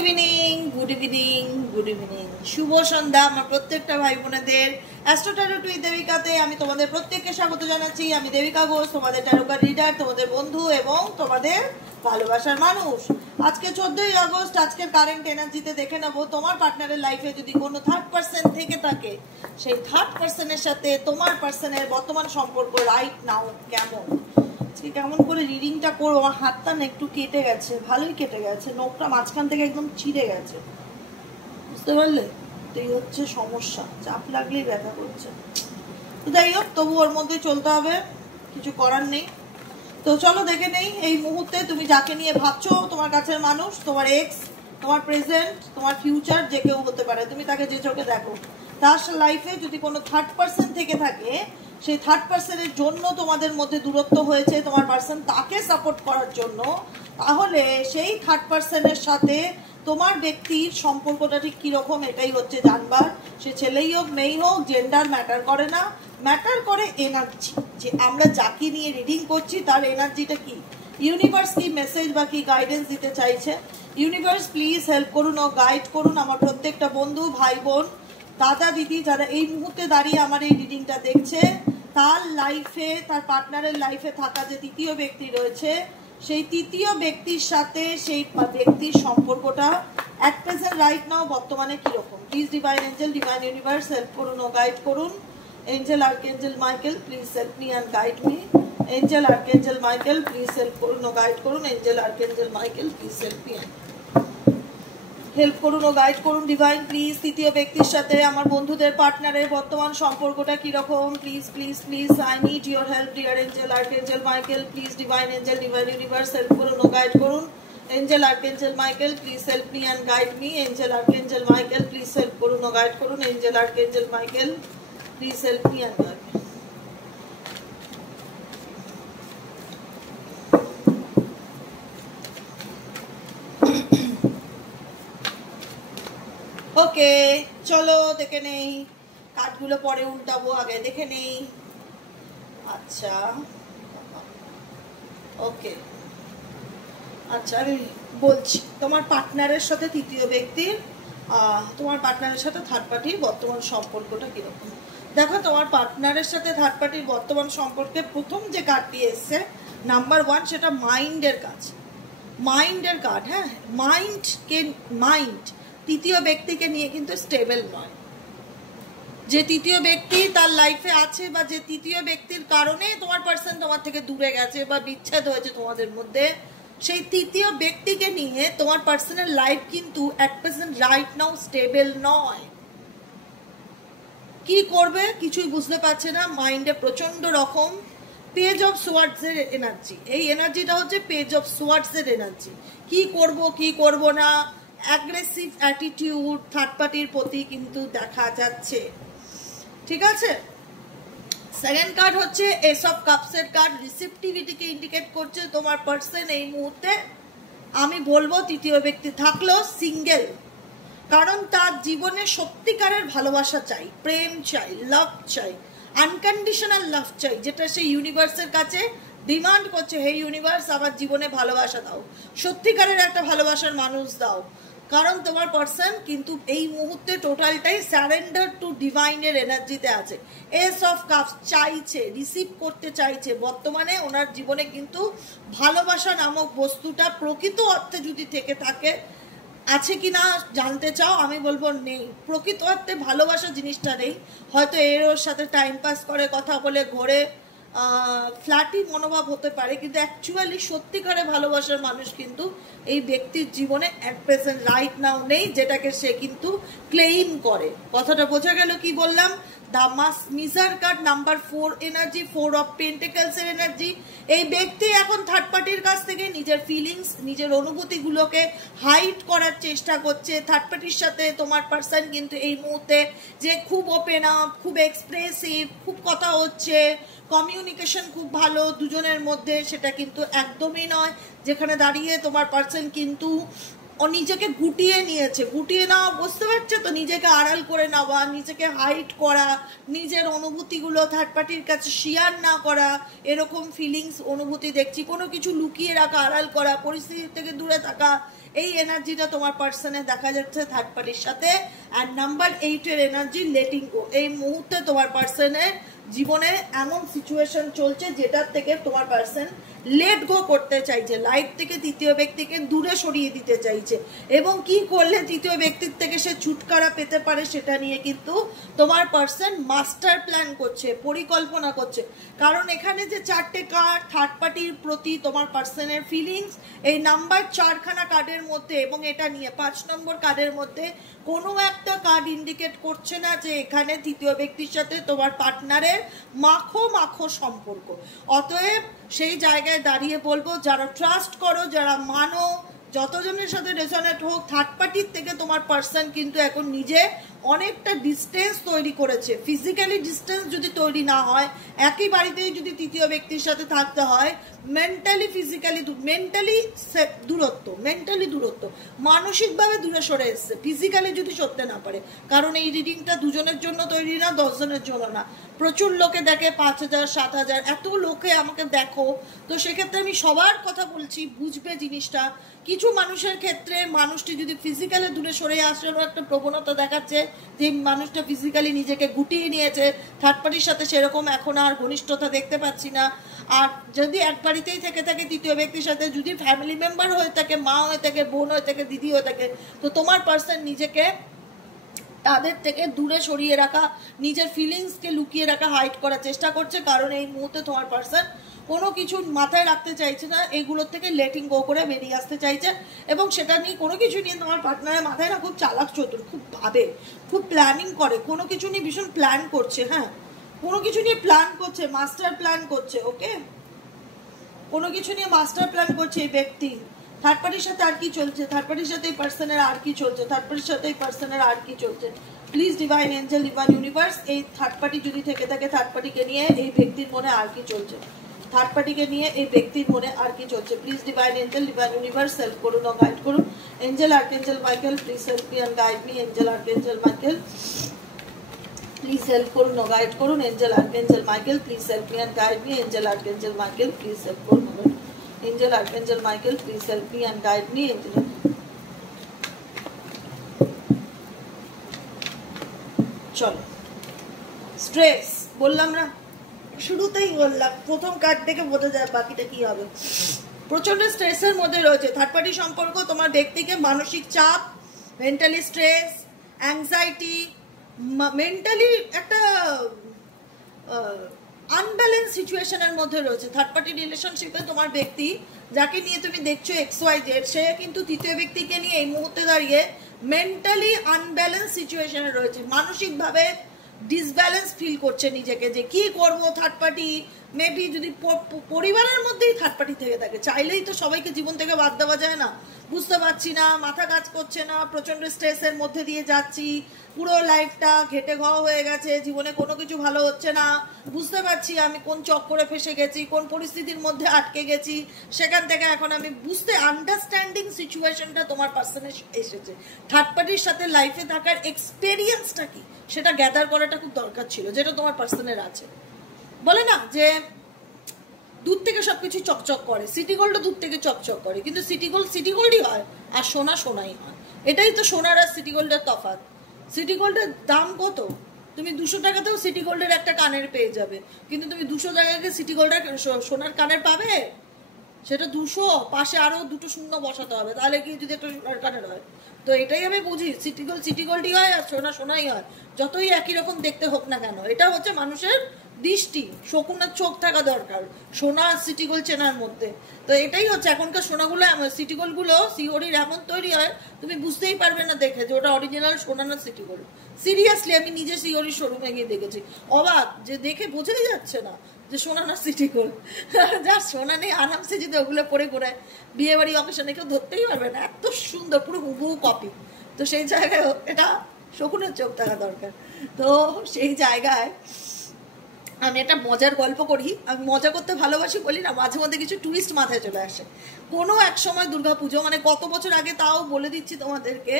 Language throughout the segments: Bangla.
Evening, good evening, good evening, শুভ সন্ধ্যা আমার প্রত্যেকটা ভাই বোনেদের। অ্যাস্ট্রো ট্যারো উইথ দেবিকাতে আমি তোমাদের প্রত্যেককে স্বাগত জানাচ্ছি। আমি দেবিকা ঘোষ, তোমাদের ট্যারোকার রিডার, তোমাদের বন্ধু এবং তোমাদের ভালোবাসার মানুষ। আজকে 14ই আগস্ট, আজকের কারেন্ট এনার্জিতে দেখে নেবো তোমার পার্টনারের লাইফে যদি কোনো থার্ড পার্সন থেকে থাকে, সেই থার্ড পার্সনের সাথে তোমার পার্সনের বর্তমান সম্পর্ক রাইট নাও কেমন। কেমন করে রিডিংটা করবো, আমার হাতটা না একটু কেটে গেছে, ভালোই কেটে গেছে, নখটা মাঝখান থেকে একদম চিড়ে গেছে, বুঝতে পারলে? তো এই হচ্ছে সমস্যা, চাপ লাগলেই ব্যথা করছে। তো যাই হোক, তবু ওর মধ্যে চলতে হবে, কিছু করার নেই। তো চলো দেখে নেই এই মুহূর্তে তুমি যাকে নিয়ে ভাবছো, তোমার কাছের মানুষ, তোমার এক্স, তোমার প্রেজেন্ট, তোমার ফিউচার, যে কেউ হতে পারে, তুমি তাকে যে চোখে দেখো, তার লাইফে যদি কোনো থার্ড পার্সন থেকে থাকে, সেই থার্ড পার্সনের জন্য তোমাদের মধ্যে দূরত্ব হয়েছে, তোমার পার্সন তাকে সাপোর্ট করার জন্য, তাহলে সেই থার্ড পার্সনের সাথে তোমার ব্যক্তির সম্পর্কটা ঠিক কীরকম, এটাই হচ্ছে জানবার। সে ছেলেই হোক মেয়েই হোক, জেন্ডার ম্যাটার করে না, ম্যাটার করে এনার্জি, যে আমরা যাকে নিয়ে রিডিং করছি তার এনার্জিটা কি, ইউনিভার্স কি মেসেজ বা কি গাইডেন্স দিতে চাইছে। ইউনিভার্স প্লিজ হেল্প করুন ও গাইড করুন আমার প্রত্যেকটা বন্ধু, ভাই বোন, দাদা দিদি, যারা এই মুহূর্তে দাঁড়িয়ে আমার এই রিডিংটা দেখছে, তার লাইফে, তার পার্টনারের লাইফে থাকা যে তৃতীয় ব্যক্তি রয়েছে, সেই তৃতীয় ব্যক্তির সাথে সেই ব্যক্তির সম্পর্কটা অ্যাট প্রেজেন্ট রাইট নাও বর্তমানে কিরকম। Please divine angel, divine universe help করুন ও গাইড করুন। Angel archangel Michael please help me and guide me. Angel archangel Michael please help করুন ও গাইড করুন। Angel archangel Michael please help me, help করুন ও গাইড করুন। ডিভাইন প্লিজ তৃতীয় ব্যক্তির সাথে আমার বন্ধুদের পার্টনারের বর্তমান সম্পর্কটা কিরকম, please please please I need your help dear angel archangel Michael please. Divine angel, divine universe help করুন ও গাইড করুন। Angel archangel Michael please help me and guide me. Angel archangel Michael please help করুন ও গাইড করুন। Angel archangel Michael please help me and guide me. Okay, চলো দেখে নেই, কার্ডগুলো পরে উল্টাবো, আগে দেখে নেই। আচ্ছা, ওকে, আচ্ছা আমি বলছি তোমার পার্টনারের সাথে তৃতীয় ব্যক্তির, তোমার পার্টনারের সাথে থার্ড পার্টির বর্তমান সম্পর্কটা কিরকম। দেখো, তোমার পার্টনারের সাথে থার্ড পার্টির বর্তমান সম্পর্কে প্রথম যে কার্ডটি এসছে নাম্বার 1, সেটা মাইন্ডের কাজ, মাইন্ডের কার্ড। হ্যাঁ, মাইন্ড তৃতীয় ব্যক্তিকে নিয়ে কিন্তু স্টেবল নয়। যে তৃতীয় ব্যক্তি তার লাইফে আছে, বা যে তৃতীয় ব্যক্তির কারণে তোমার পার্সন তোমার থেকে দূরে গেছে বা বিচ্ছেদ হয়েছে তোমাদের মধ্যে, সেই তৃতীয় ব্যক্তিকে নিয়ে তোমার পার্সনের লাইফ কিন্তু at present right now stable নয়। কি করবে কিছুই বুঝতে পারছে না, মাইন্ডে প্রচন্ড রকম পেজ অফ সোয়ার্ডসের এনার্জি। এই এনার্জিটা হচ্ছে পেজ অফ সোয়ার্ডসের এনার্জি। কি করব কি করব না, অ্যাগ্রেসিভ অ্যাটিটিউড থার্ড পার্টির প্রতি কিন্তু দেখা যাচ্ছে, ঠিক আছে। সেকেন্ড কার্ড হচ্ছে এস অফ কাপসের কার্ড, রিসেপটিভিটিকে ইন্ডিকেট করছে। তোমার পার্সন এই মুহূর্তে, আমি বলবো তৃতীয় ব্যক্তি থাকলেও সিঙ্গেল, কারণ তার জীবনে সত্যিকারের ভালোবাসা চাই, প্রেম চাই, লাভ চাই, আনকন্ডিশনাল লাভ চাই, যেটা সে ইউনিভার্সের কাছে ডিমান্ড করছে। হে ইউনিভার্স, আমার জীবনে ভালোবাসা দাও, সত্যিকারের একটা ভালোবাসার মানুষ দাও। কারণ তোমার পার্সন কিন্তু এই মুহূর্তে টোটালটাই স্যারেন্ডার টু ডিভাইনের এনার্জিতে আছে। এস অফ কাপস চাইছে, রিসিভ করতে চাইছে। বর্তমানে ওনার জীবনে কিন্তু ভালোবাসা নামক বস্তুটা প্রকৃত অর্থে যদি থেকে থাকে, আছে কি না জানতে চাও, আমি বলবো নেই। প্রকৃত অর্থে ভালোবাসা জিনিসটা নেই। হয়তো এর ওর সাথে টাইম পাস করে, কথা বলে, ঘোরে, ফ্ল্যাটি মনোভাব হতে পারে, কিন্তু অ্যাকচুয়ালি সত্যিকারে ভালোবাসার মানুষ কিন্তু এই ব্যক্তির জীবনে অ্যাট প্রেজেন্ট রাইট নাও নেই, যেটাকে সে কিন্তু ক্লেইম করে। কথাটা বোঝা গেল কি বললাম? The measure card number 4 energy, 4 of pentacles এর এনার্জি। এই ব্যক্তি এখন থার্ড পার্টির কাছ থেকে নিজের ফিলিংস, নিজের অনুভূতিগুলোকে হাইড করার চেষ্টা করছে। থার্ড পার্টির সাথে তোমার পার্সন কিন্তু এই মুহূর্তে যে খুব ওপেন আপ, খুব এক্সপ্রেসিভ, খুব কথা হচ্ছে, কমিউনিকেশন খুব ভালো দুজনের মধ্যে, সেটা কিন্তু একদমই নয়। যেখানে দাঁড়িয়ে তোমার পার্সন কিন্তু ও নিজেকে গুটিয়ে নিয়েছে। গুটিয়ে নেওয়া বুঝতে পারছো তো, নিজেকে আড়াল করে নেওয়া, নিজেকে হাইড করা, নিজের অনুভূতিগুলো থার্ড পার্টির কাছে শেয়ার না করা, এরকম ফিলিংস অনুভূতি দেখছি। কোনো কিছু লুকিয়ে রাখা, আড়াল করা, পরিস্থিতি থেকে দূরে থাকা, এই এনার্জিটা তোমার পার্সনে দেখা যাচ্ছে থার্ড পার্টির সাথে। অ্যান্ড নাম্বার 8 এর এনার্জি লেটিং গো। এই মুহূর্তে তোমার পার্সনের জীবনে এমন সিচুয়েশন চলছে যেটার থেকে তোমার পার্সন লেট গো করতে চাইছে, লাইফ থেকে তৃতীয় ব্যক্তিকে দূরে সরিয়ে দিতে চাইছে, এবং কি করলে তৃতীয় ব্যক্তির থেকে সে ছুটকারা পেতে পারে সেটা নিয়ে কিন্তু তোমার পার্সন মাস্টার প্ল্যান করছে, পরিকল্পনা করছে। কারণ এখানে যে 4টে কার্ড থার্ড পার্টির প্রতি তোমার পার্সনের ফিলিংস, এই নাম্বার 4খানা কার্ডের মধ্যে এবং এটা নিয়ে 5 নম্বর কার্ডের মধ্যে কোনো একটা কার্ড ইন্ডিকেট করছে না যে এখানে তৃতীয় ব্যক্তির সাথে তোমার পার্টনারের মাখো সম্পর্ক। অতএব সেই জায়গায় দাঁড়িয়ে বলবো, যারা ট্রাস্ট করো, যারা মানো, যতজনের সাথে রেজোনেট হোক, থার্ড পার্টির থেকে তোমার পার্সন কিন্তু এখন নিজে অনেকটা ডিস্টেন্স তৈরি করেছে। ফিজিক্যালি ডিস্টেন্স যদি তৈরি না হয়, একই বাড়িতেই যদি তৃতীয় ব্যক্তির সাথে থাকতে হয়, মেন্টালি দূরত্ব, মানসিকভাবে দূরে সরে এসছে, ফিজিক্যালি যদি সরতে না পারে। কারণ এই রিডিংটা দুজনের জন্য তৈরি না, 10 জনের জন্য না। প্রচুর লোকে দেখে, 5000 7000 এত লোকে আমাকে দেখো। তো সেক্ষেত্রে আমি সবার কথা বলছি, বুঝবে জিনিসটা। কিছু মানুষের ক্ষেত্রে মানুষটি যদি ফিজিক্যালি দূরে সরে আসারও একটা প্রবণতা দেখাচ্ছে, যে মানুষটা ফিজিক্যালি নিজেকে গুটিয়ে নিয়েছে, থার্ড পার্টির সাথে সেরকম এখন আর ঘনিষ্ঠতা দেখতে পাচ্ছি না। আর যদি এক বাড়িতেই থেকে থাকে তৃতীয় ব্যক্তির সাথে, যদি ফ্যামিলি মেম্বার হয়ে থাকে, মা হয়ে থাকে, বোন হয়ে থাকে, দিদি হয়ে থাকে, তো তোমার পার্সন নিজেকে তাদের থেকে দূরে সরিয়ে রাখা, নিজের ফিলিংসকে লুকিয়ে রাখা, হাইড করার চেষ্টা করছে। কারণ এই মুহূর্তে তোমার পার্সন কোনো কিছু মাথায় রাখতে চাইছে না, এইগুলোর থেকে লেটিং গো করে বেরিয়ে আসতে চাইছে। এবং সেটা নিয়ে কোনো কিছু নিয়ে তোমার পার্টনারের মাথায় না খুব চালাক চতুর, খুব ভাবে, খুব প্ল্যানিং করে, কোনো কিছু নিয়ে ভীষণ প্ল্যান করছে। হ্যাঁ, কোনো কিছু নিয়ে প্ল্যান করছে, মাস্টার প্ল্যান করছে। ওকে, কোনো কিছু নিয়ে মাস্টার প্ল্যান করছে এই ব্যক্তি। থার্ড পার্টির সাথে আর কি চলছে, থার্ড পার্টির সাথে এই পার্সনের আর কি চলছে, থার্ড পার্টির সাথে এই পার্সনের আর কি চলছে। Please divine angel, divine universe, এই থার্ড পার্টি যদি থেকে থাকে, থার্ড পার্টিকে নিয়ে এই ব্যক্তির মনে আর কি চলছে, থার্ড পার্টিকে নিয়ে এই ব্যক্তির মনে আর কি চলছে। Please divine angel, divine universe help করুন ও গাইড করুন। Angel archangel Michael, please help me and guide me. Angel archangel Michael, please help করুন ও গাইড করুন। Angel archangel Michael, please help me and guide me. Angel archangel Michael, please help করুন। Angel archangel Michael, please help me and guide me. চলো, স্ট্রেস বললাম না, শুরুতেই বললাম, প্রথম কার্ড থেকে বোঝা যায় বাকিটা কি হবে। প্রচন্ড স্ট্রেসের মধ্যে রয়েছে থার্ড পার্টি সম্পর্ক। তোমার ব্যক্তিকে মানসিক চাপ, মেন্টালি স্ট্রেস, অ্যাংজাইটি, মেন্টালি একটা আনব্যালেন্স সিচুয়েশনের মধ্যে রয়েছে। থার্ড পার্টি রিলেশনশিপে তোমার ব্যক্তি যাকে নিয়ে তুমি দেখছো XYZ, সে কিন্তু তৃতীয় ব্যক্তিকে নিয়ে এই মুহূর্তে দাঁড়িয়ে মেন্টালি আনব্যালেন্স সিচুয়েশনে রয়েছে, মানসিকভাবে ডিসব্যালেন্স ফিল করছে নিজেকে, যে কি করব। থার্ড পার্টি মেবি যদি পরিবারের মধ্যেই থার্ড পার্টি থেকে থাকে, চাইলেই তো সবাইকে জীবন থেকে বাদ দেওয়া যায় না। বুঝতে পারছি না, মাথা কাজ করছে না, প্রচন্ড স্ট্রেসের মধ্যে দিয়ে যাচ্ছি, পুরো লাইফটা ঘেটে ঘা হয়ে গেছে, জীবনে কোনো কিছু ভালো হচ্ছে না, বুঝতে পারছি আমি কোন চক্করে ফেসে গেছি, কোন পরিস্থিতির মধ্যে আটকে গেছি, সেখান থেকে এখন আমি বুঝতে, আন্ডারস্ট্যান্ডিং সিচুয়েশনটা তোমার পার্সনে এসেছে। থার্ড পার্টির সাথে লাইফে থাকার এক্সপেরিয়েন্সটা কি সেটা গ্যাদার করাটা খুব দরকার ছিল, যেটা তোমার পার্সনের আছে। বলে না যে দূর থেকে সবকিছু চকচক করে, সিটি গোল্ডও দূর থেকে চকচক করে, কিন্তু সিটি গোল্ডই হয়, আর সোনা সোনাই হয়। এটাই তো সোনার আর সিটি গোল্ডের তফাৎ। সিটি গোল্ডের দাম কত? তুমি 200 টাকাতেও সিটি গোল্ডের একটা কানের পেয়ে যাবে, কিন্তু তুমি 200 টাকাকে সিটি গোল্ডের সোনার কানের পাবে? সেটা 200, পাশে আরো দুটো শূন্য বসাতে হবে, তাহলে কি যদি একটা সোনার কানের হয়। তো এটাই আমি বুঝি, সিটি গোল্ডই হয় আর সোনা সোনাই হয়, যতই একই রকম দেখতে হোক না কেন। এটা হচ্ছে মানুষের দৃষ্টি, শকুনের চোখ থাকা দরকার সোনা আর সিটি গোল্ড চেনার মধ্যে। তো এটাই হচ্ছে এখনকার সোনাগুলো, সিটি গোল্ডগুলো সিওরির এমন তৈরি হয় তুমি বুঝতেই পারবে না দেখে যে ওটা অরিজিনাল সোনা না সিটি গোল্ড। সিরিয়াসলি আমি নিজে সিওরির শোরুমে গিয়ে দেখেছি, অবাক, যে দেখে বোঝাই যাচ্ছে না যে সোনা না সিটি গোল্ড। যার সোনা নেই আরামসে যদি ওগুলো পরে ঘোরায় বিয়ে বাড়ি অকেশনে কেউ ধরতেই পারবে না, এত সুন্দর, পুরো হুবহু কপি। তো সেই জায়গায় এটা শকুনের চোখ থাকা দরকার। তো সেই জায়গায় আমি একটা মজার গল্প করি, আমি মজা করতে ভালোবাসি বলি না, মাঝে মধ্যে কিছু টুইস্ট মাথায় চলে আসে। কোনো এক সময় দুর্গাপুজো, মানে কত বছর আগে তাও বলে দিচ্ছি তোমাদেরকে,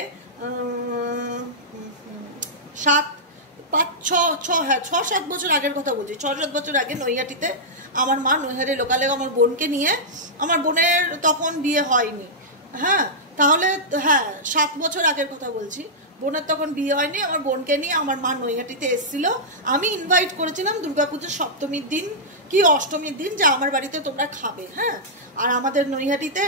6-7 বছর আগের কথা বলছি, 6-7 বছর আগে নৈহাটিতে আমার মা নৈহাটি লোকালে আমার বোনকে নিয়ে, আমার বোনের তখন বিয়ে হয়নি, হ্যাঁ, তাহলে হ্যাঁ 7 বছর আগের কথা বলছি, বোনের তখন বিয়ে হয়নি, আমার বোনকে নিয়ে আমার মা নৈহাটিতে এসেছিল। আমি ইনভাইট করেছিলাম দুর্গাপুজোর সপ্তমীর দিন কি অষ্টমীর দিন যে আমার বাড়িতে তোমরা খাবে। হ্যাঁ, আর আমাদের নৈহাটিতে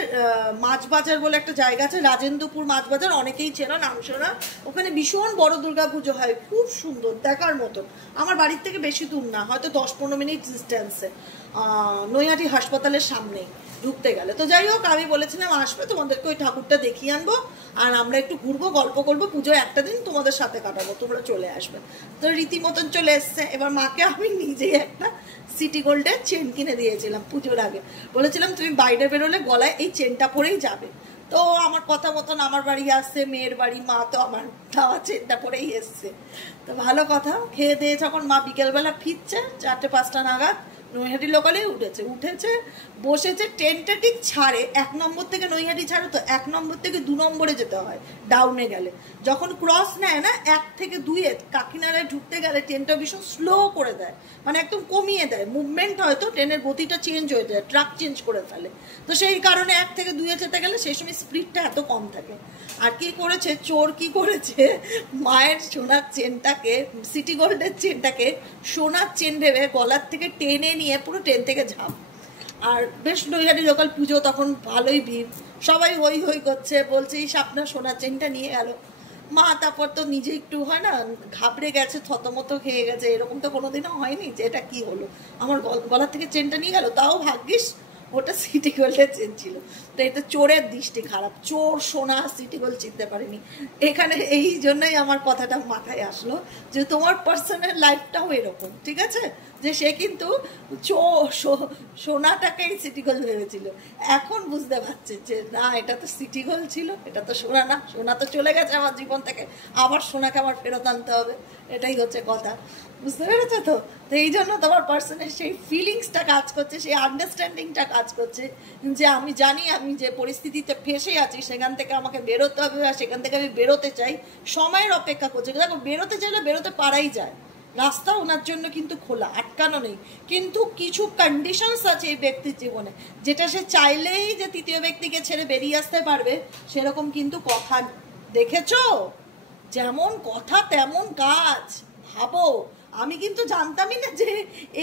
মাছ বাজার বলে একটা জায়গা আছে, রাজেন্দ্রপুর মাছ বাজার, অনেকেই চেনো নাম শোনা। ওখানে ভীষণ বড় দুর্গাপুজো হয়, খুব সুন্দর, দেখার মতন। আমার বাড়ির থেকে বেশি দূর না, হয়তো 10-15 মিনিট ডিস্টেন্সে, নৈহাটি হাসপাতালের সামনেই ঢুকতে গেলে। তো যাই হোক, আমি বলেছিলাম আসবে, তোমাদেরকে ওই ঠাকুরটা দেখিয়ে আনবো, আর আমরা একটু ঘুরবো, গল্প করবো, পুজো একটা দিন তোমাদের সাথে কাটাবো, তোমরা চলে আসবে। তো রীতিমতন চলে এসছে। এবার মাকে আমি নিজেই একটা সিটি গোল্ডের চেন কিনে দিয়েছিলাম পুজোর আগে, বলেছিলাম তুমি বাইরে বেরোলে গলায় এই চেনটা পরেই যাবে। তো আমার কথা মতন আমার বাড়ি আসছে, মেয়ের বাড়ি, মা তো আমার দেওয়া চেনটা পরেই এসছে। তো ভালো কথা। খেয়ে দিয়ে যখন মা বিকেলবেলা ফিরছে 4-5টা নাগাদ, নৈহাটি লোকালেই উঠেছে বসেছে, টেন্টেটিভ ছাড়ে 1 নম্বর থেকে, নৈহাটি ছাড়ে তো 1 নম্বর থেকে 2 নম্বরে যেতে হয় ডাউনে গেলে। যখন ক্রস নেয় না 1 থেকে 2-এ কাকিনাড়ায় ঢুকতে গেলে ট্রেনটা ভীষণ স্লো করে দেয়, মানে একদম কমিয়ে দেয় মুভমেন্ট, হয়তো ট্রেনের গতিটা চেঞ্জ হয়ে যায়, ট্রাক চেঞ্জ করে ফেলে। তো সেই কারণে 1 থেকে 2-এ যেতে গেলে সেই সময় স্পিডটা এত কম থাকে। আর কি করেছে চোর, কি করেছে, মায়ের সোনার চেনটাকে, সিটি গোল্ডের চেনটাকে সোনার চেন ভেবে গলার থেকে টেনে নিয়ে পুরো ট্রেন থেকে ঝাঁপ। আর বেশ নৈহাটি লোকাল পুজো, তখন ভালোই ভিড়, সবাই হই হই করছে, বলছে এই আপনার সোনার চেনটা নিয়ে গেল। মা তারপর তো নিজে একটু হয় না, ঘাবড়ে গেছে, থতমতো খেয়ে গেছে, এরকম তো কোনোদিনও হয়নি যে এটা কি হলো, আমার গলার থেকে চেনটা নিয়ে গেল। তাও ভাগ্যিস ওটা সিটি গোল্ডের চেন ছিল। তো এটা চোরের দৃষ্টি খারাপ, চোর সোনা সিটি গোল্ড চিনতে পারেনি। এখানে এই জন্যই আমার কথাটা মাথায় আসলো যে তোমার পার্সোনাল লাইফটাও এরকম, ঠিক আছে, যে সে কিন্তু সোনাটাকে সিটি গোল্ড ভেবেছিল, এখন বুঝতে পারছে যে না এটা তো সিটি গোল্ড ছিল, এটা তো সোনা না, সোনা তো চলে গেছে আমার জীবন থেকে, আবার সোনাকে আমার ফেরত আনতে হবে, এটাই হচ্ছে কথা। বুঝতে পেরেছো তো? তো এই জন্য তোমার পার্সনের সেই ফিলিংসটা কাজ করছে, সেই আন্ডারস্ট্যান্ডিংটা কাজ করছে যে আমি জানি আমি যে পরিস্থিতিতে ফেসে আছি সেখান থেকে আমাকে বেরোতে হবে, আর সেখান থেকে আমি বেরোতে চাই, সময়ের অপেক্ষা করছে। দেখো বেরোতে চাইলে বেরোতে পারাই যায়, রাস্তা ওনার জন্য কিন্তু খোলা, আটকানো নেই, কিন্তু কিছু কন্ডিশনস আছে এই ব্যক্তির জীবনে যেটা সে চাইলেই যে তৃতীয় ব্যক্তিকে ছেড়ে বেরিয়ে আসতে পারবে সেরকম কিন্তু কথা। দেখেছো, যেমন কথা তেমন কাজ। ভাবো, আমি কিন্তু জানতামই না যে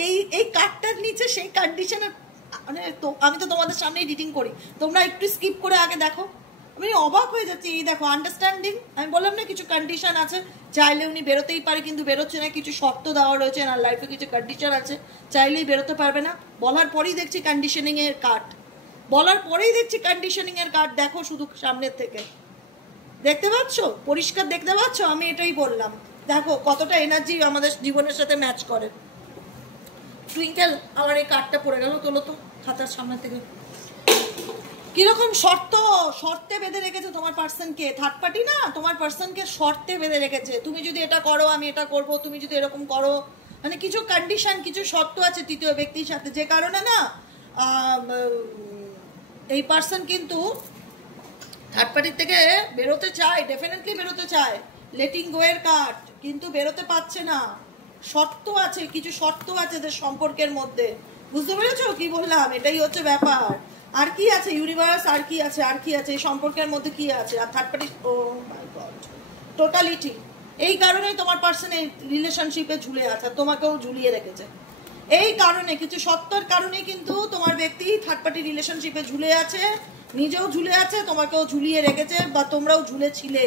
এই এই কার্ডটার নিচে সেই কন্ডিশনের, মানে আমি তো তোমাদের সামনে এডিটিং করি, তোমরা একটু স্কিপ করে আগে দেখো, আমি অবাক হয়ে যাচ্ছি। এই দেখো আন্ডারস্ট্যান্ডিং, আমি বললাম না কিছু কন্ডিশন আছে, চাইলে উনি বেরোতেই পারে কিন্তু বেরোচ্ছে না, কিছু শর্ত দেওয়া রয়েছে আর লাইফে কিছু কন্ডিশন আছে, চাইলেই বেরোতে পারবে না। বলার পরেই দেখছি কন্ডিশনিং এর কার্ড, বলার পরেই দেখছি কন্ডিশনিং এর কার্ড, দেখো শুধু সামনের থেকে দেখতে পাচ্ছ, পরিষ্কার দেখতে পাচ্ছ, আমি এটাই বললাম। দেখো কতটা এনার্জি আমাদের জীবনের সাথে ম্যাচ করে। টুইঙ্কেল, আমার এই কার্ডটা পড়ে গেল, তোলো তো খাতার সামনে থেকে। কিরকম শর্তে বেঁধে রেখেছে তোমার পার্সনকে, থার্ড পার্টি না, তোমার পার্সনকে শর্তে বেঁধে রেখেছে, তুমি যদি এটা করো আমি এটা করব, তুমি যদি এরকম করো, মানে কিছু কন্ডিশন, কিছু শর্ত আছে তৃতীয় ব্যক্তির সাথে, যে কারণে না এই পার্সন কিন্তু থার্ড পার্টির থেকে বেরোতে চায়, ডেফিনেটলি বেরোতে চায়, লেটিং গো এর কার্ড, কিন্তু বেরোতে পারছে না। শর্ত আছে, কিছু শর্ত আছে এদের সম্পর্কের মধ্যে, বুঝতে পেরেছো কি বললাম? এটাই হচ্ছে ব্যাপার। আর কি আছে ইউনিভার্স, আর কি আছে, আর কি আছে এই সম্পর্কের মধ্যে, কি আছে? আর থার্ড পার্টি, ও মাই গড, টোটালিটি। এই কারণেই তোমার পার্সন এই রিলেশনশিপে ঝুলে আছে, তোমাকেও ঝুলিয়ে রেখেছে। এই কারণে কিছু সত্যের কারণে কিন্তু তোমার ব্যক্তি থার্ড পার্টি রিলেশনশিপে ঝুলে আছে, নিজেও ঝুলে আছে, তোমাকেও ঝুলিয়ে রেখেছে, বা তোমরাও ঝুলেছিলে।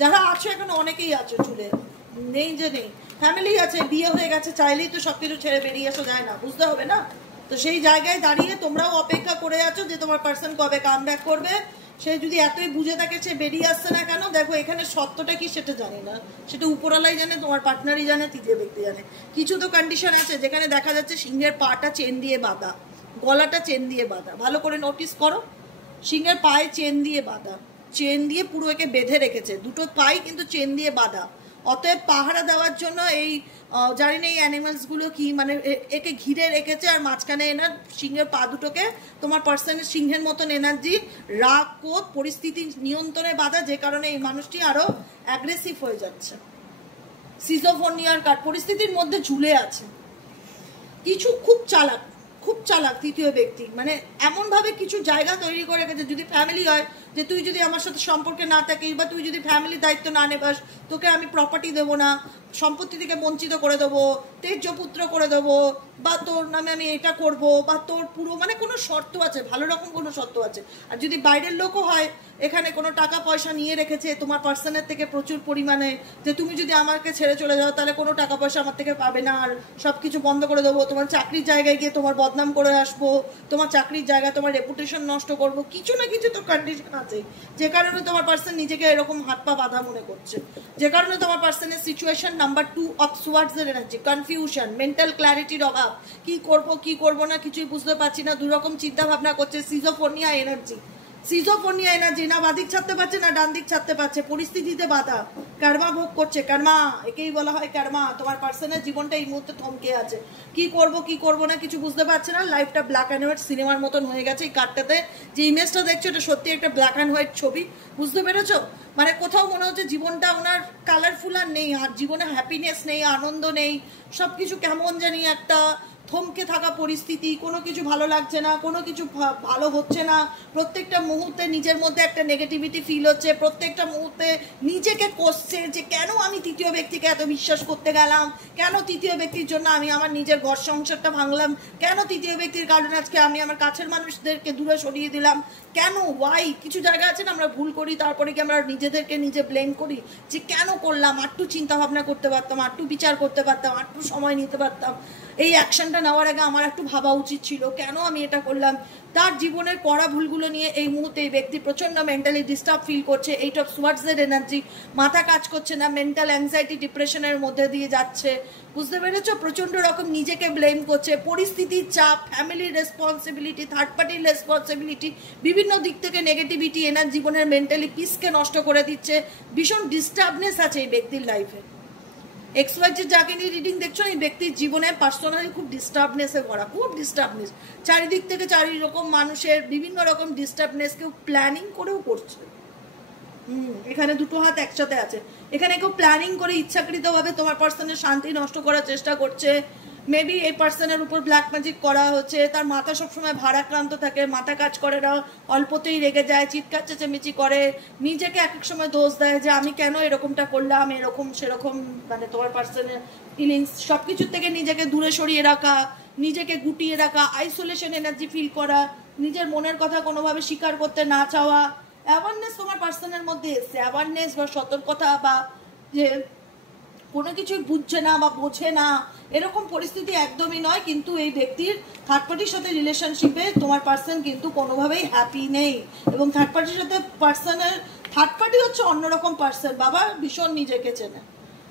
যারা আছো এখন অনেকেই আছো ঝুলে, নেই যে নেই, ফ্যামিলি আছে, বিয়ে হয়ে গেছে, চাইলেই তো সবকিছু ছেড়ে বেরিয়ে আসা যায় না, বুঝতে হবে না? তো সেই জায়গায় দাঁড়িয়ে তোমরাও অপেক্ষা করে আছো যে তোমার পার্সন কবে কামব্যাক করবে। সে যদি এতই বুঝে থাকে সে বেরিয়ে আসছে না কেন, দেখো এখানে সত্যটা কি সেটা জানি না, সেটা উপরওয়ালাই জানে, তোমার পার্টনারই জানে, তৃতীয় ব্যক্তি জানে। কিছু তো কন্ডিশন আছে যেখানে দেখা যাচ্ছে সিংহের পাটা চেন দিয়ে বাঁধা, গলাটা চেন দিয়ে বাঁধা, ভালো করে নোটিস করো, সিংহের পায়ে চেন দিয়ে বাঁধা, চেন দিয়ে পুরো একে বেঁধে রেখেছে, দুটো পাই কিন্তু চেন দিয়ে বাঁধা। অতএব পাহারা দেওয়ার জন্য এই জানি না এই অ্যানিমালসগুলো কি, মানে একে ঘিরে রেখেছে, আর মাঝখানে এনার সিংহের পা দুটোকে তোমার পার্সনের সিংহের মতন এনার্জি, রাগ, ক্রোধ, পরিস্থিতি নিয়ন্ত্রণে বাধা, যে কারণে এই মানুষটি আরো অ্যাগ্রেসিভ হয়ে যাচ্ছে। সিজোফোনিয়ার কার্ড, পরিস্থিতির মধ্যে ঝুলে আছে। কিছু খুব চালাক, খুব চালাক তৃতীয় ব্যক্তি, মানে এমনভাবে কিছু জায়গা তৈরি করে রেখেছে, যদি ফ্যামিলি হয় যে তুই যদি আমার সাথে সম্পর্কে না থাকিস বা তুই যদি ফ্যামিলির দায়িত্ব না নেবাস, তোকে আমি প্রপার্টি দেবো না, সম্পত্তি থেকে বঞ্চিত করে দেবো, তেজপুত্র করে দেবো, বা তোর নামে আমি এটা করব, বা তোর পুরো মানে কোনো শর্ত আছে, ভালো রকম কোনো শর্ত আছে। আর যদি বাইরের লোকও হয়, এখানে কোনো টাকা পয়সা নিয়ে রেখেছে তোমার পার্সনের থেকে প্রচুর পরিমাণে, যে তুমি যদি আমাকে ছেড়ে চলে যাও তাহলে কোনো টাকা পয়সা আমার থেকে পাবে না, আর সব কিছু বন্ধ করে দেবো, তোমার চাকরির জায়গায় গিয়ে তোমার বদনাম করে আসবো, তোমার চাকরির জায়গায় তোমার রেপুটেশন নষ্ট করবো, কিছু না কিছু তো কন্ডিশন আছে, যে কারণে তোমার পার্সন নিজেকে এরকম হাত পা বাঁধা মনে করছে, যে কারণে তোমার পার্সনের সিচুয়েশন নাম্বার 2 অফ সোয়ার্ডসের এনার্জি, কনফিউশন, মেন্টাল ক্ল্যারিটির অভাব, কি করব না কিছুই বুঝতে পারছি না, দুরকম চিন্তা ভাবনা করছে, সিজোফোনিয়া এনার্জি, সিজোফোনিয়া এনার্জি, না বাদিক ছাড়তে পারছে না ডান দিক ছাড়তে পারছে, পরিস্থিতিতে বাধা, কর্মা ভোগ করছে, কর্মা, একেই বলা হয় কর্মা। তোমার পার্সনের জীবনটা এই মুহূর্তে থমকে আছে, কি করব না কিছু বুঝতে পারছে না, লাইফটা ব্ল্যাক অ্যান্ড হোয়াইট সিনেমার মতন হয়ে গেছে। এই কার্ডটাতে যে ইমেজটা দেখছো এটা সত্যি একটা ব্ল্যাক অ্যান্ড হোয়াইট ছবি, বুঝতে পেরেছো? মানে কোথাও মনে হচ্ছে জীবনটা ওনার কালারফুল আর নেই, আর জীবনে হ্যাপিনেস নেই, আনন্দ নেই, সবকিছু কেমন জানি একটা থমকে থাকা পরিস্থিতি, কোনো কিছু ভালো লাগছে না, কোনো কিছু ভালো হচ্ছে না, প্রত্যেকটা মুহূর্তে নিজের মধ্যে একটা নেগেটিভিটি ফিল হচ্ছে, প্রত্যেকটা মুহূর্তে নিজেকে কষছে যে কেন আমি তৃতীয় ব্যক্তিকে এত বিশ্বাস করতে গেলাম, কেন তৃতীয় ব্যক্তির জন্য আমি আমার নিজের ঘর সংসারটা ভাঙলাম, কেন তৃতীয় ব্যক্তির কারণে আজকে আমি আমার কাছের মানুষদেরকে দূরে সরিয়ে দিলাম, কেন, ওয়াই? কিছু জায়গা আছে না আমরা ভুল করি, তারপরে কি আমরা নিজেদেরকে নিজে ব্লেম করি যে কেন করলাম, আরটু চিন্তা ভাবনা করতে পারতাম, আরটু বিচার করতে পারতাম, আরটু সময় নিতে পারতাম, এই অ্যাকশনটা নেওয়ার আগে আমার একটু ভাবা উচিত ছিল, কেন আমি এটা করলাম। তার জীবনের করা ভুলগুলো নিয়ে এই মুহূর্তে এই ব্যক্তি প্রচন্ড মেন্টালি ডিস্টার্ব ফিল করছে, এইট অফ সোয়ার্ডসের এনার্জি, মাথা কাজ করছে না, মেন্টাল অ্যাংজাইটি ডিপ্রেশনের মধ্যে দিয়ে যাচ্ছে, বুঝতে পেরেছো? প্রচন্ড রকম নিজেকে ব্লেম করছে, পরিস্থিতির চাপ, ফ্যামিলির রেসপন্সিবিলিটি, থার্ড পার্টির রেসপন্সিবিলিটি, বিভিন্ন দিক থেকে নেগেটিভিটি এনার জীবনের মেন্টালি পিসকে নষ্ট করে দিচ্ছে, ভীষণ ডিস্টার্বনেস আছে এই ব্যক্তির লাইফে। XYZ যাকে নিয়ে রিডিং দেখছো, এই ব্যক্তির জীবনে পার্সোনালি খুব ডিস্টার্বনেসে ভরা, খুব ডিস্টার্বনেস, চারিদিক থেকে চারিরকম মানুষের বিভিন্ন রকম ডিস্টার্বনেস, কেউ প্ল্যানিং করেও করছে। এখানে দুটো হাত একসাথে আছে, এখানে কেউ প্ল্যানিং করে ইচ্ছাকৃতভাবে তোমার পার্সনের শান্তি নষ্ট করার চেষ্টা করছে, মেবি এই পার্সনের উপর ব্ল্যাক ম্যাজিক করা হচ্ছে, তার মাথা সবসময় ভারাক্রান্ত থাকে, মাথা কাজ করে না, অল্পতেই রেগে যায়, চিৎকার চেঁচামেচি করে, নিজেকে এক এক সময় দোষ দেয় যে আমি কেন এরকমটা করলাম, এরকম সেরকম, মানে তোমার পার্সনের ফিলিংস সব কিছুর থেকে নিজেকে দূরে সরিয়ে রাখা, নিজেকে গুটিয়ে রাখা, আইসোলেশন এনার্জি ফিল করা, নিজের মনের কথা কোনোভাবে স্বীকার করতে না চাওয়া, অ্যাওয়ারনেস তোমার পার্সনের মধ্যে এসছে, অ্যাওয়ারনেস বা সতর্কতা, বা যে কোনো কিছুই বুঝছে না বা বোঝে না, এরকম পরিস্থিতি একদমই নয়। কিন্তু এই ব্যক্তির থার্ড পার্টির সাথে রিলেশনশিপে তোমার পার্সন কিন্তু কোনোভাবেই হ্যাপি নেই, এবং থার্ড পার্টির সাথে পার্সনের, থার্ড পার্টি হচ্ছে অন্যরকম পার্সন, বাবা ভীষণ নিজেকে চেনে,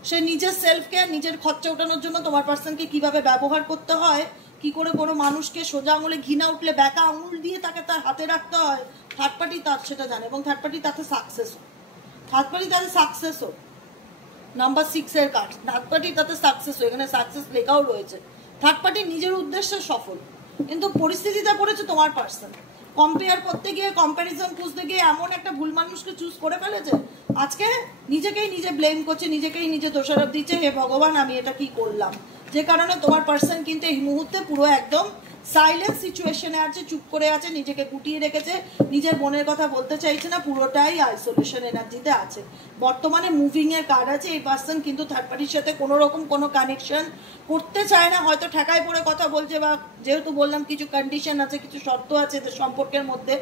সে নিজের সেলফ কেয়ার, নিজের খরচা ওঠানোর জন্য তোমার পার্সনকে কিভাবে ব্যবহার করতে হয়, কি করে কোনো মানুষকে সোজা আঙুলে ঘৃণা উঠলে ব্যাকা আঙুল দিয়ে তাকে তার হাতে রাখতে হয়, থার্ড পার্টি তার সেটা জানে, এবং থার্ড পার্টি তাতে সাকসেস, থার্ড পার্টি তাতে সাকসেস হোক। নাম্বার 6 এর কার্ড, থার্ড পার্টি তাতে সাকসেস, এখানে সাকসেস লেখাও রয়েছে, থার্ড পার্টি নিজের উদ্দেশ্যে সফল, কিন্তু পরিস্থিতিতে পড়েছে তোমার পার্সন, কম্পেয়ার করতে গিয়ে, কম্প্যারিজন খুঁজতে গিয়ে এমন একটা ভুল মানুষকে চুজ করে ফেলেছে, আজকে নিজেকেই নিজে ব্লেম করছে, নিজেকেই নিজে দোষারোপ দিচ্ছে, হে ভগবান আমি এটা কি করলাম, যে কারণে তোমার পার্সন কিন্তু এই মুহূর্তে পুরো একদম সাইলেন্ট সিচুয়েশনে আছে, চুপ করে আছে, নিজেকে গুটিয়ে রেখেছে, নিজের মনের কথা বলতে চাইছে না, পুরোটাই আইসোলেশন এনার্জিতে আছে। বর্তমানে মুভিং এর কার্ড আছে, এই পার্সন কিন্তু থার্ড পার্টির সাথে কোনো রকম কোনো কানেকশন করতে চায় না, হয়তো ঠেকায় পড়ে কথা বলছে, বা যেহেতু বললাম কিছু কন্ডিশন আছে, কিছু শর্ত আছে এদের সম্পর্কের মধ্যে,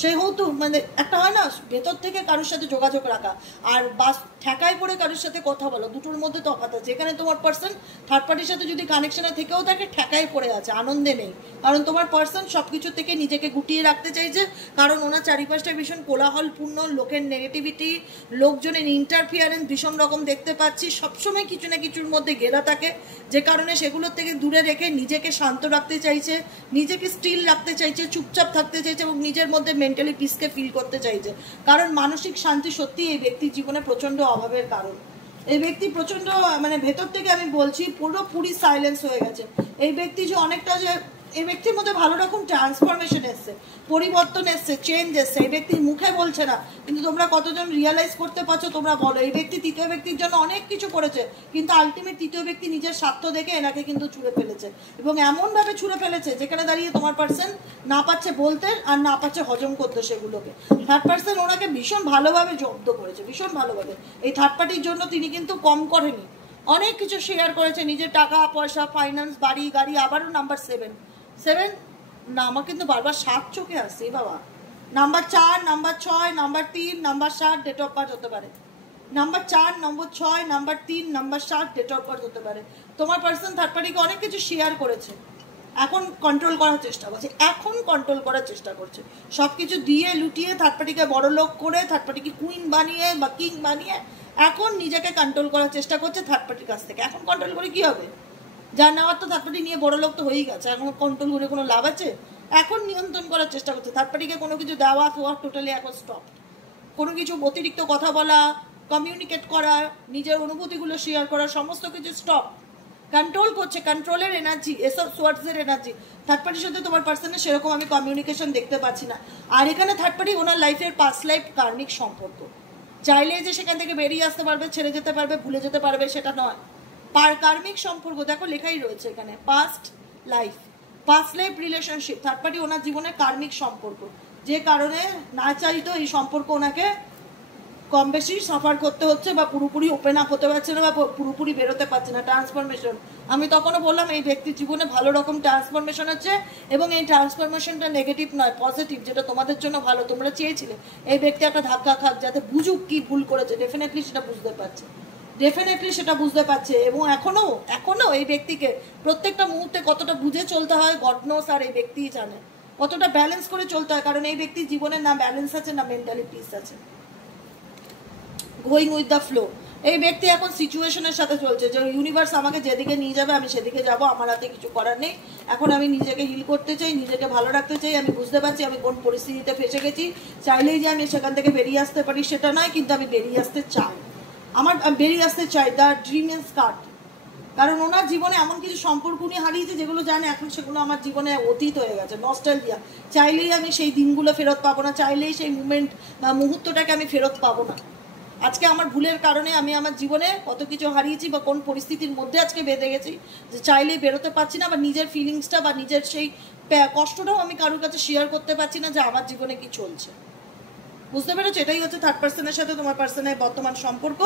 সেহেতু মানে একটা হয় না ভেতর থেকে কারোর সাথে যোগাযোগ রাখা আর বাস ঠেকায় পড়ে কারোর সাথে কথা বলো, দুটোর মধ্যে তফাৎ আছে। এখানে তোমার পার্সন থার্ড পার্টির সাথে যদি কানেকশনে থেকেও থাকে, ঠেকায় পড়ে আছে, আনন্দে নেই, কারণ তোমার পার্সন সবকিছু থেকে নিজেকে গুটিয়ে রাখতে চাইছে, কারণ ওনার চারিপাশটা ভীষণ কোলাহলপূর্ণ, লোকের নেগেটিভিটি, লোকজনের ইন্টারফিয়ারেন্স ভীষণ রকম দেখতে পাচ্ছি, সবসময় কিছু না কিছুর মধ্যে ঘেরা থাকে, যে কারণে সেগুলোর থেকে দূরে রেখে নিজেকে শান্ত রাখতে চাইছে, নিজেকে স্টিল রাখতে চাইছে, চুপচাপ থাকতে চাইছে, এবং নিজের মধ্যে মেন্টালি পিসকে ফিল করতে চাইছে, কারণ মানসিক শান্তি সত্যি এই ব্যক্তির জীবনে প্রচন্ড অভাবের কারণ। এই ব্যক্তি প্রচন্ড মানে ভেতর থেকে আমি বলছি পুরোপুরি সাইলেন্স হয়ে গেছে। এই ব্যক্তি যে অনেকটা যে এই ব্যক্তির মধ্যে ভালো রকম ট্রান্সফরমেশন এসছে, পরিবর্তন এসছে, চেঞ্জ এসছে। এই ব্যক্তি মুখে বলছে না, কিন্তু তোমরা কতজন রিয়েলাইজ করতে পারছো তোমরা বলো। এই ব্যক্তি তৃতীয় ব্যক্তির জন্য অনেক কিছু করেছে, কিন্তু আলটিমেট তৃতীয় ব্যক্তি নিজের স্বার্থ দেখে এনাকে কিন্তু ছুঁড়ে ফেলেছে, এবং এমনভাবে ছুঁড়ে ফেলেছে যেখানে দাঁড়িয়ে তোমার পার্সন না পাচ্ছে বলতে আর না পাচ্ছে হজম করতে সেগুলোকে। থার্ড পার্সন ওনাকে ভীষণ ভালোভাবে জব্দ করেছে, ভীষণ ভালোভাবে। এই থার্ড পার্টির জন্য তিনি কিন্তু কম করেনি, অনেক কিছু শেয়ার করেছে, নিজের টাকা পয়সা, ফাইন্যান্স, বাড়ি গাড়ি। আবারও নাম্বার 7 না, আমার কিন্তু বারবার 7 চোখে আসছে বাবা। Number 4, number 6, number 3, number 7 date of birth হতে পারে। Number 4, number 6, number 3, number 7 date of birth হতে পারে। তোমার পার্সন থার্ড পার্টিকে অনেক কিছু শেয়ার করেছে, এখন কন্ট্রোল করার চেষ্টা করছে, এখন কন্ট্রোল করার চেষ্টা করছে। সব কিছু দিয়ে লুটিয়ে থার্ড পার্টিকে বড় লোক করে, থার্ড পার্টিকে কুইন বানিয়ে বা কিং বানিয়ে এখন নিজেকে কন্ট্রোল করার চেষ্টা করছে থার্ড পার্টির কাছ থেকে। এখন কন্ট্রোল করে কি হবে? যা নেওয়ার তো থার্ড পার্টি নিয়ে বড় লোক তো হয়েই গেছে, এখন কন্ট্রোল করে কোনো লাভ আছে? এখন নিয়ন্ত্রণ করার চেষ্টা করছে থার্ড পার্টিকে। কোনো কিছু দেওয়া ফোয়া টোটালি এখন স্টপ। কোনো কিছু অতিরিক্ত কথা বলা, কমিউনিকেট করা, নিজের অনুভূতিগুলো শেয়ার করা, সমস্ত কিছু স্টপ। কন্ট্রোল করছে, কন্ট্রোলের এনার্জি, এসব সোয়ার্ডসের এনার্জি। থার্ড পার্টির সাথে তোমার পার্সনের সেরকম আমি কমিউনিকেশন দেখতে পাচ্ছি না। আর এখানে থার্ড পার্টি ওনার লাইফের পাস্ট লাইফ কার্মিক সম্পর্ক, চাইলে যে সেখান থেকে বেরিয়ে আসতে পারবে, ছেড়ে যেতে পারবে, ভুলে যেতে পারবে সেটা নয়। কার্মিক সম্পর্ক দেখো লেখাই রয়েছে এখানে, past life relationship. Third party ওনার জীবনে কার্মিক সম্পর্ক, যে কারণে না চাইতো এই সম্পর্ক ওনাকে কম বেশি সাফার করতে হচ্ছে, বা পুরোপুরি ওপেন আপ হতে পারছে না, বা পুরোপুরি বেরোতে পারছে না। ট্রান্সফরমেশন, আমি তখনও বললাম এই ব্যক্তির জীবনে ভালো রকম ট্রান্সফরমেশন হচ্ছে, এবং এই ট্রান্সফরমেশনটা নেগেটিভ নয়, পজিটিভ, যেটা তোমাদের জন্য ভালো। তোমরা চেয়েছিলে এই ব্যক্তি একটা ধাক্কা খাক, যাতে বুঝুক কি ভুল করেছে। ডেফিনেটলি সেটা বুঝতে পারছে, এবং এখনো এই ব্যক্তিকে প্রত্যেকটা মুহূর্তে কতটা বুঝে চলতে হয় গড নোস, আর এই ব্যক্তিই জানে কতটা ব্যালেন্স করে চলতে হয়। কারণ এই ব্যক্তির জীবনে না ব্যালেন্স আছে, না মেন্টালি পিস আছে। গোয়িং উইথ দ্য ফ্লো, এই ব্যক্তি এখন সিচুয়েশনের সাথে চলছে, যে ইউনিভার্স আমাকে যেদিকে নিয়ে যাবে আমি সেদিকে যাব, আমার হাতে কিছু করার নেই। এখন আমি নিজেকে হিল করতে চাই, নিজেকে ভালো রাখতে চাই। আমি বুঝতে পারছি আমি কোন পরিস্থিতিতে ফেসে গেছি, চাইলেই যে আমি সেখান থেকে বেরিয়ে আসতে পারি সেটা নয়, কিন্তু আমি বেরিয়ে আসতে চাই, দ্য ড্রিম ইজ কাট। কারণ ওনার জীবনে এমন কিছু সম্পর্ক উনি হারিয়েছে যেগুলো জানে এখন সেগুলো আমার জীবনে অতীত হয়ে গেছে, নস্টালজিয়া। চাইলেই আমি সেই দিনগুলো ফেরত পাবো না, চাইলেই সেই মুহূর্তটাকে আমি ফেরত পাবো না। আজকে আমার ভুলের কারণে আমি আমার জীবনে কত কিছু হারিয়েছি, বা কোন পরিস্থিতির মধ্যে আজকে বেঁধে গেছি যে চাইলেই বেরোতে পারছি না, বা নিজের ফিলিংসটা বা নিজের সেই কষ্টটাও আমি কারোর কাছে শেয়ার করতে পারছি না যে আমার জীবনে কি চলছে। বুঝতে পেরেছো? এটাই হচ্ছে থার্ড পার্সনের সাথে তোমার পার্সনের বর্তমান সম্পর্ক।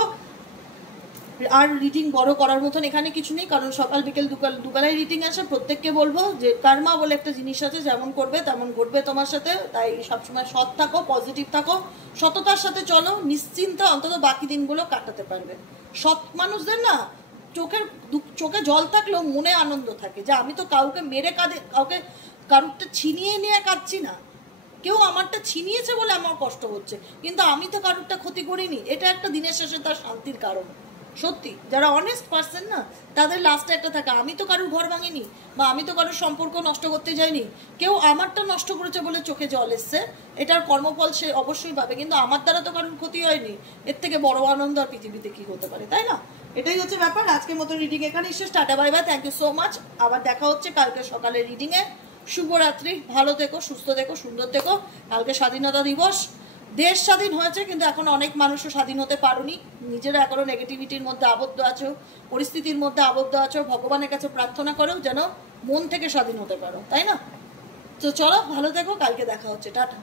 আর রিডিং বড় করার মতন এখানে কিছু নেই, কারণ সকাল বিকেল দুবেলায় রিডিং আসে। প্রত্যেককে বলবো যে কার্মা বলে একটা জিনিস আছে, যেমন করবে তেমন ঘটবে তোমার সাথে। তাই সবসময় সৎ থাকো, পজিটিভ থাকো, সততার সাথে চলো, নিশ্চিন্তে অন্তত বাকি দিনগুলো কাটাতে পারবে। সৎ মানুষদের না চোখে জল থাকলেও মনে আনন্দ থাকে, যে আমি তো কাউকে মেরে কারুরটা ছিনিয়ে নিয়ে কাঁদছি না, কেউ আমারটা ছিনিয়েছে বলে আমার কষ্ট হচ্ছে, কিন্তু আমি তো কারুরটা ক্ষতি করিনি। এটা একটা দিনের শেষে তার শান্তির কারণ। সত্যি যারা অনেস্ট পার্সন না, তাদের লাস্টে একটা থাকে, আমি তো কারুর ঘর ভাঙিনি, বা আমি তো কারোর সম্পর্ক নষ্ট করতে যাইনি, কেউ আমারটা নষ্ট করেছে বলে চোখে জল এসছে, এটার কর্মফল সে অবশ্যই পাবে, কিন্তু আমার দ্বারা তো কারোর ক্ষতি হয়নি। এর থেকে বড় আনন্দ আর পৃথিবীতে কি হতে পারে, তাই না? এটাই হচ্ছে ব্যাপার। আজকের মতো রিডিং এখানে শেষ। Tata bye bye, thank you so much. আবার দেখা হচ্ছে কালকে সকালে রিডিংয়ে। শুভরাত্রি, ভালো থেকো, সুস্থ থেকো, সুন্দর থেকো। কালকে স্বাধীনতা দিবস। দেশ স্বাধীন হয়েছে, কিন্তু এখন অনেক মানুষও স্বাধীন হতে পারোনি, নিজেরা এখনো নেগেটিভিটির মধ্যে আবদ্ধ আছো, পরিস্থিতির মধ্যে আবদ্ধ আছো। ভগবানের কাছে প্রার্থনা করো যেন মন থেকে স্বাধীন হতে পারো, তাই না? তো চলো, ভালো থেকো, কালকে দেখা হচ্ছে, টাটা।